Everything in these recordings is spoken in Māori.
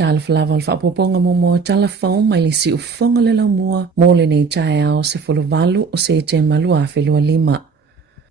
Charles Flavel whaapoponga mo telefone mai le si ufonga le laumua mo le nei tae ao se folovalu o se te malu a whelua 5.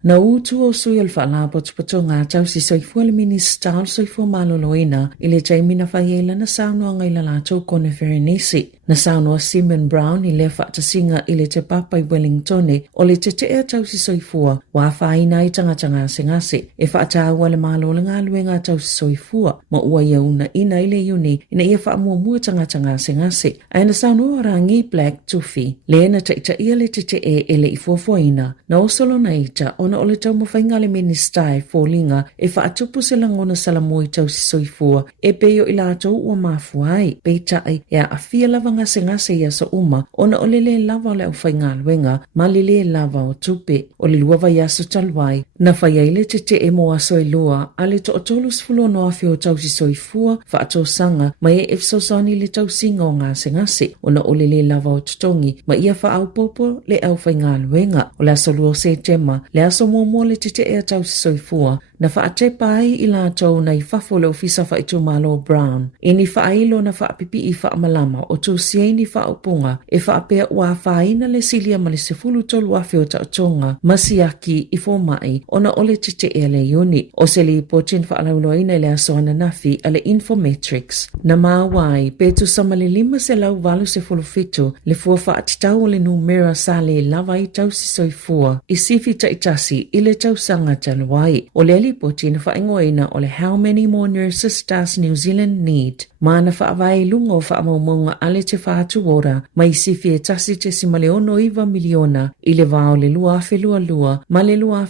Na utu o sui al whaala potupoto ngā tau si soifua le minista al soifua maloloina i le taimina whaiela na saunua ngai la lātou kone Verenesi. Na saunua Simon Brown i le whaatasinga i le te papa i Wellingtone o le te tea tau si soifua wa whaina i tangatanga ngase e whaataua le malola ngā lue ngā tau si soifua ma ua iauna ina i le uni ina ia whaamua tangatanga ngase. Ai na saunua rangi Black Tufi le na taita ia le te e le i fuafuaina na osolo na ita ona o le tau mawhainga le minista e fōlinga e whaatupu se langona salamoi tau si soifua e peo i lātou ua mafuai peitai e a fia lava ngase ia sa uma ona o le lava o le au whainga luenga ma le lava o tupe o le luava iaso talwai na whaiaile te e moa soilua a le to o tolus fulo no awhio tau si soifua whaato sanga ma e efsosani le tau singa o ngase ona o le lava o tutongi ma ia whaau popo le au whainga luenga o le asolua se tema le aso mo le te ea tau si soifua na whaate pai i lātou na i whafo le ofisa whaitu Malo Brown. E ni whaeilo na whaapipi i whaamalama o tū siei ni whaopunga e whaapea ua whaina le silia ma le sefulu tolu awhio tautonga masiaki i fōmai ona o le te ea le iuni. O se li potin whaalauloina i le asoana nafi a le Infometrics. Na mawai, petu samale 5 se lau valu sefulu fitu le fua whaatitau o le numera sa le lava i tau si soifua i sifi taitasi i le tau sanga taluai. O le potin whaingoina o le How Many More Nurses Does New Zealand Need? Mana whaavai lungo whaamaumonga ale te whaatu ora mai sifi e tasi te simaleono iwa miliona i le vao le lua lua ma le lua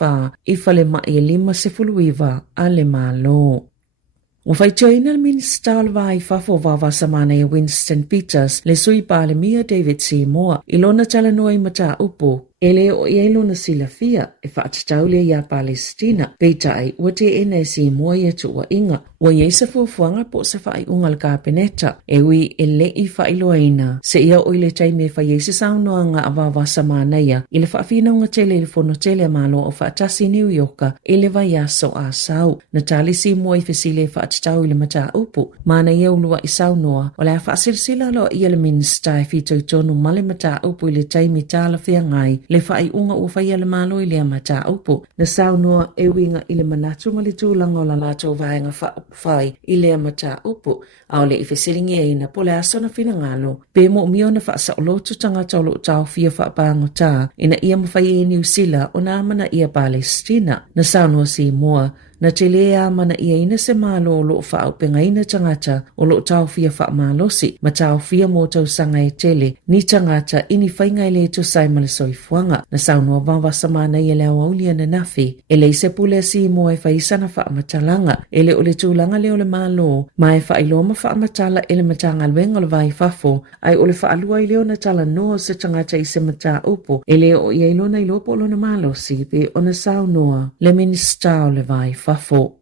wha i whale mai e 5 sefulu iwa a le malo. O whaitioina le minista o le vai whafo wawa samana i Winston Peters le sui pa le Mia David Seymour i lona talanoa i mata upo. Ele o ielo na silafia e whaatatau le ia Palestina. Peitai, ua te ene si mua ia tu ua inga. Ua iesa fuafuanga po sa whai ungal kāpeneta. E ui e le i whailoaina. Se ia o ile taime wha iesa saunoa ngā awawa samanaya. Ile whaafina unga tele ile fono tele malo o whaatasi New Yorka. Ile vai aso a sau. Na tali si mua i whesile whaatatau ile mata upu. Mana ia ulua i saunoa. O le a whaasirsila lo ia le minsta e whitou tonu male mata upu ile taime tala whia ngai. Le whai unga ua whaia le malo i lea mata upo. Na saunua e winga i le manatu ma le tūlanga o la lātou vaenga whai i lea mata upo. Ao le i whesiringi e ina po le asona whina ngalo. Pe mo mio na whaasa o lotu tangata o lo tau fia whaapango tā. Ina ia mawhai e New Zealand o nā mana ia Palestina. Na saunua si mua. Na te lea mana ia ina se malo o lo whaau penga ina tangata o lo tau fia wha malosi ma tau fia mo tau sanga e tele ni tangata ini whainga ele to sai male soifuanga na saunua wawa samana i ele aulia na nafi ele i se pule si mo e whaisana wha matalanga ele o le tūlanga leo le malo ma e whailoma wha matala ele matanga luenga le vai fafo ai o le whaalua i leo na tala noa se tangata i se mata upo ele o i eilona i lopo lo na malosi pe o na saunua le minista o le vai fafo.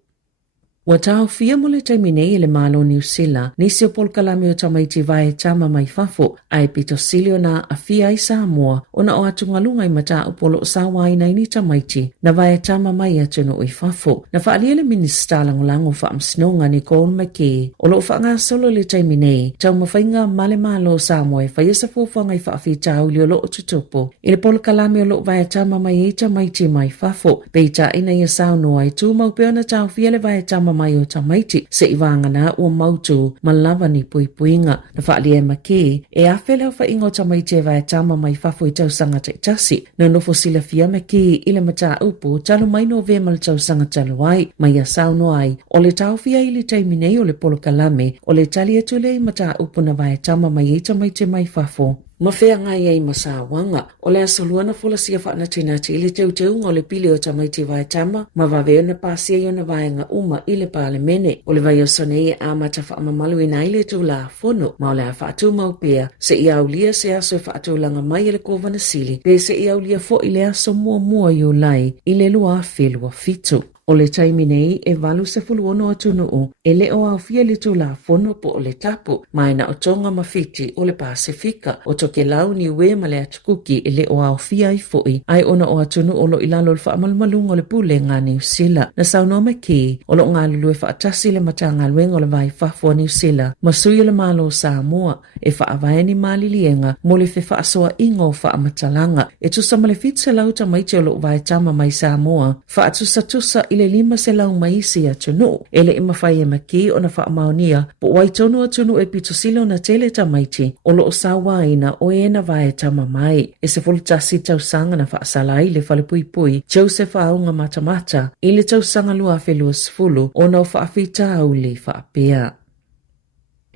Wa tau fia mo le taimine le malo New Zealand, nisi o polkalami o tamaiti vai tama mai fafo, ai pito silio na a fia i Samoa, ona o atungalunga i mata upolo sawa ina ini tamaiti, na vai tama mai atuno i fafo. Na whaalia le minista langolango wha amsnonga ni Colin McKay, o lo wha ngā solo le taimine, tau mawhainga male malo Samoa, whaiesa fōwhanga i whaafi tau li o lo o tutupo. I le polkalami o lo vai tama mai i tamaiti mai fafo, peita ina ia saunoa i tū maupeona tau fia le vai tama mai o tamaiti se i wangana ua mautu ma lava ni puipuinga. Na whaalia e Maki e awhele o whaingo tamaiti e vai tama mai whafo i tau sanga taitasi. Na nofo sila fia Maki i le mata upu talu mai no vema le tau sanga talu ai mai a sauno ai. O le tau fia i le taiminei o le polo kalame o le tali atu le i mata upu na vai tama mai i tamaiti mai whafo. Ma whea ngai ei masawanga, o le asaluana fola sia whaana tinati i le teuteu o le pili o tamaiti vai tama, ma waweo na pasia i o na vaenga uma i le pale mene, o le vai o sonei a mata whaamamalu ina i le tū la fono, ma o le a whaatu maupea, se i aulia se aso e whaatu langa mai i le kovana sili, pe se i aulia fo i le aso mua i o lai, i le lua whelua fitu. O le taimi nei e valu se fuluono atunuu e le o au fia le tula fono po o le tapu mai na o tonga mawhiti o le Pasifika o toke lau ni ue ma le atukuki e le o au fia i foi ai ona o atunu o lo ilalo le whaamalmalunga o le pule ngā New Zealand na sauno me ki o lo ngā lulue whaatasi le matanga luenga o le vai whafua New Zealand masui le malo Samoa e whaavaeni malilienga mo le fe whaasoa ingo whaamatalanga e tusa ma le fitse lauta maiti o lo vai tama mai Samoa whaatusa i le 5 se lau maisi atunu e le imawhai e maki o na whaamaonia po waitonu atunu e pitusilo na tele tamaiti o lo sawaina o e na vai tama mai e se fultasi tausanga na whaasalai le whalepui Joseph Aunga matamata i le tausanga lua whelua sfulu o na whaafita au le whaapea.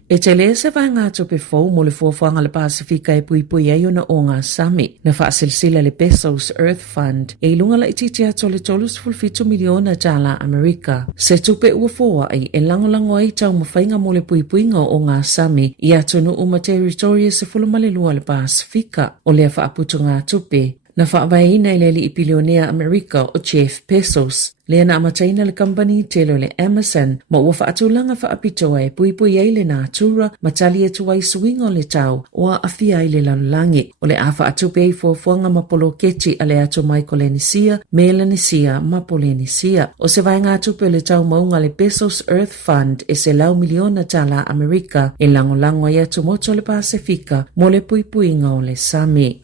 E te le se vai ngā tope fau mo le fuafuanga le Pasifika e pui ai ona o ngā sami na whaasilsila le Bezos Earth Fund e ilunga la ititia tole tolus fulfitu miliona dala Amerika. Se tupe uafua ai e langolango ai tau mawhainga mo le puipuinga o ngā sami i atunu uma teritoria se fulumalelua le Pasifika o lea whaaputu ngā tupe. Na whaavaina i leli i bilionea Amerika o Jeff Bezos. Lea na amataina le company telo le Amazon ma ua whaatulanga whaapitoa e pui ai le nātura matali e tuai suinga o le tau o a awhia i le lalulangi. O le a whaatupe i fuafuanga ma poloketi a le atu mai Polynesia, Melanesia ma Polynesia. O se vai ngā tupe le tau maunga le Bezos Earth Fund e se lau miliona tala Amerika e langolango i atu moto le Pasifika mo le puipuinga o le Sami.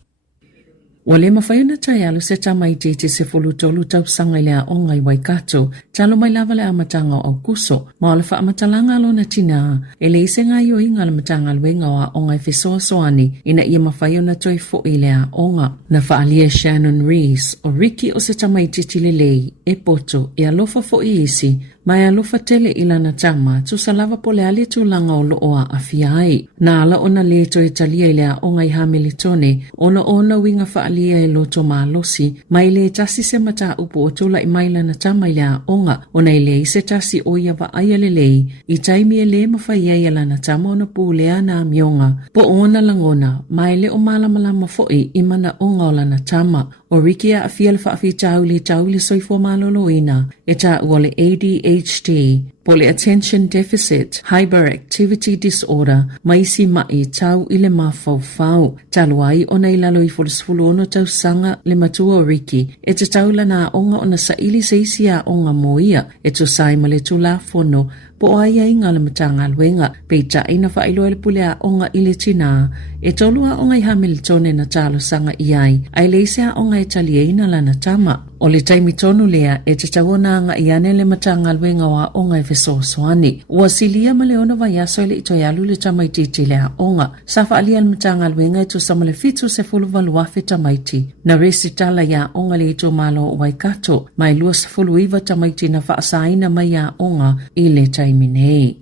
Wa le mawhaiuna tai alu se tamai te se fulutolu tau sanga i lea onga i Waikato, talo mai lava le amatanga o kuso, ma o le whaamatanga alo na tina, e le ise ngai o inga le matanga luenga o onga i fisoa soani, ina ia mawhaiuna toi fo i lea onga. Na whaalia Shannon Rees, o Riki o se tamai te lei, e poto, e alofa fo i isi, mai alofa tele ilana tama, tu salava po le ali tu langa o looa a fiai. Na ala ona le to e talia i lea onga i Hamiltone, ona winga whaalia e loto maa losi, mai le tasi se mata upo o tula i maila na tama i lea onga, ona i le se tasi o ia wa aia le lei, i taimi e le mawhai ia ilana tama ona pu lea na mionga, po ona langona, mai le o malamalama foi i mana onga o lana tama, o Riki a fia le whaafi tau le soifua maloloina, e ta ua le ADHD, po le Attention Deficit Hyperactivity Disorder, maisi mai tau i le mawhau. Taluai ona i lalo i fulusfulu ono tau sanga le matua o Riki, e te tau lana onga ona sa ili seisi a onga moia, e tu saima le tu la fono, po aia inga le matanga luenga, peita ina whailo ele pulea onga ile tina, e tolua onga i Hamiltone na talo sanga iai, ai leisea onga i talieina lana tama. O le taimi tonu lea e te tawona nga i ane le matanga luenga wa onga e fesosoani. Ua silia ma leona vai aso ele ito yalu le tamaiti lea onga. Safa alia le matanga luenga e tu samale fitu se fulu valuafe tamaiti. Na resi tala ya onga le ito malo o Waikato, mai lua se fulu iwa tamaiti na whaasaina mai ya onga i le taimi nei.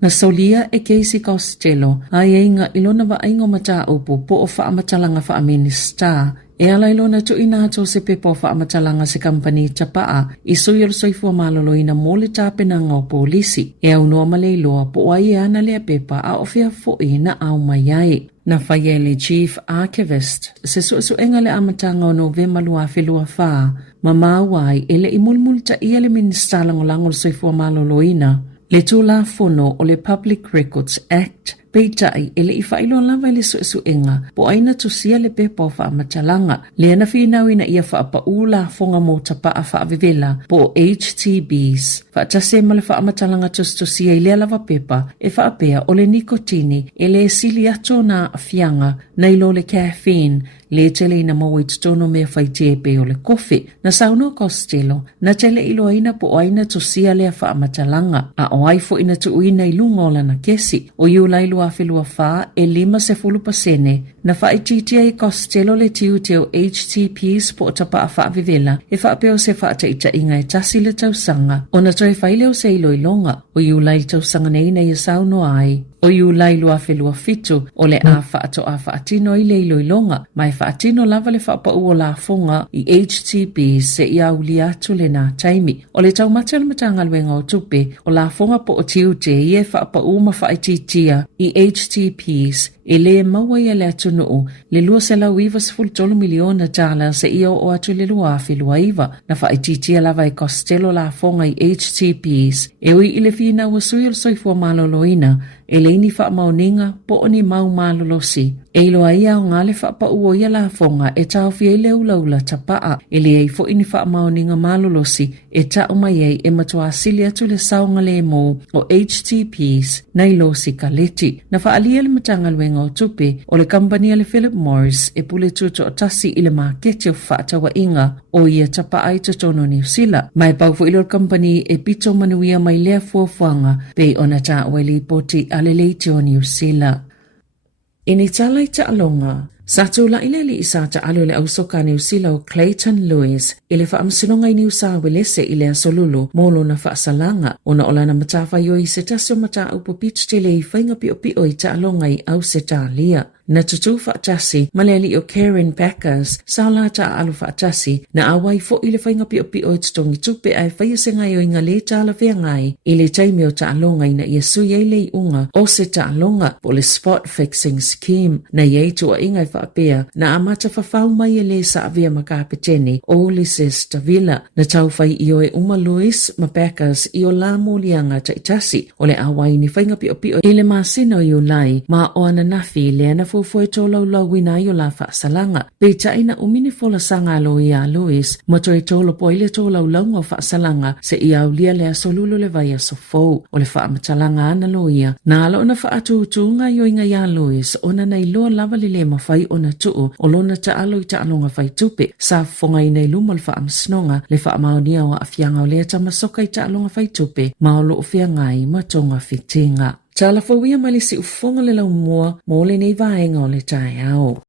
Na solia e Casey Costello, ai inga ilona wa aingo mata upu po o whaamatala wha minister, e ala ilona tu ina ato se pepo whaamatala se company tapaa, i soiol soifua malolo ina mole tāpenanga o polisi, e au noa maleiloa po ai ana lea pepa a ofia foi na au maiai. Na whaiele Chief Archivist, se suenga le amatanga o November lua whelua whaa, ma mawai ele i mulmulta ia le minister langolangol soifua maloloina, le tula fono o le Public Records Act, peitai ele i whailo lava le suenga, po aina tusia le pepa o whaamatalanga, le ana whiinauina ia whaapaula fonga mo tapaa whaavivela, po HTBs, whaatase ma le whaamatalanga tustusia i lea lava pepa, e whaapea o le nikotini, e le sili ato na afianga, na ilo le caffeine, le tele ina maua i tutono mea whaitie pe o le kofi, na sauno Costello, na tele ilo aina po aina tusia lea whaamatalanga, a o aifo ina tuuina i lungola na kesi, o iulailu a whelua whaa e 5% na whaititia i Costello le tiu teo HTPs po o tapa a whaavivela e whaapeo se whaataita inga e tasi le tausanga o na toi whaileo se ilo ilonga o iulai tausanga neina i sauno ai. O iulai lua whelua fitu o le a whaato a whaatino i le ilo ilonga mai whaatino lava le whaapa ua la fonga i HTPs se i auli atu le nā taimi. O le taumata le matanga luenga o tupe o la fonga po o tiu te i e whaapa uma whaititia i HTPs e le maua ia le atunuu le lua se lau iwa se fultolu miliona tala se ia o atu le lua afi lua iwa na whaititia lava e Costello la fonga i HTPs e ui i le fina ua sui al soifua maloloina e le ini wha mauninga po o ni mau malolosi. E iloa ia o ngale wha pa uo ia la fonga e tau fia i le ulaula tapaa e le ei fo ini wha mauninga malolosi e tau mai ei e matua asili atu le saunga le mo o HTPs na ilosi ka leti. Na wha alia le matanga luenga o tupe o le kampania le Philip Morris e pule tuto o tasi i le makete o wha tawa inga o ia tapaa i totono New Zealand. Mai paufu ilo company e pito manuia mai lea fuafuanga pe ona ta weli poti ale leite o New Zealand. Ini talai ta alonga, Satu la ileli isa ta alo le ausoka New Zealand o Clayton Lewis ile fa amsilonga i New South Wales ile asolulu molo na fa salanga ona ola na matafa yo i se tasio mata upo pitch tele i fainga pio i ta alonga i au se ta lia. Na tutu fa tasi maleli o Karen Packers saula ta alu fa tasi na awai fo ile fainga pio i tongi tupe ai fa yesenga yo inga le ta la ngai ile taimi o ta alonga ina yesu yele unga o se ta alonga po le spot fixing scheme na ye to inga fa pea na amata fa fau mai ele sa avia makapeteni o le sesta villa na tau fai io e uma Lewis ma Packers io la molianga ta itasi o le awai ni fainga pio ile masino yo lai ma o ana nafi le ana foi tolo lo wina yo la fa salanga pe taina umini fola sanga lo ia Lewis moto e tolo poile tolo longo fa salanga se ia ulia le solulu le vai sofo o le fa matalanga ana lo ia na lo na fa atu tunga yo inga ya Lewis ona nei lo lava le mafai ona tu o lona ta alo i ta alonga fai tupe sa fonga i nei lumo le fa amsnonga le fa maonia o afianga o le ta masoka i ta alonga fai tupe ma lo fianga i matonga fitinga. Tala fawia malisi ufonga le lau mua mo le nei vaenga o le tae au.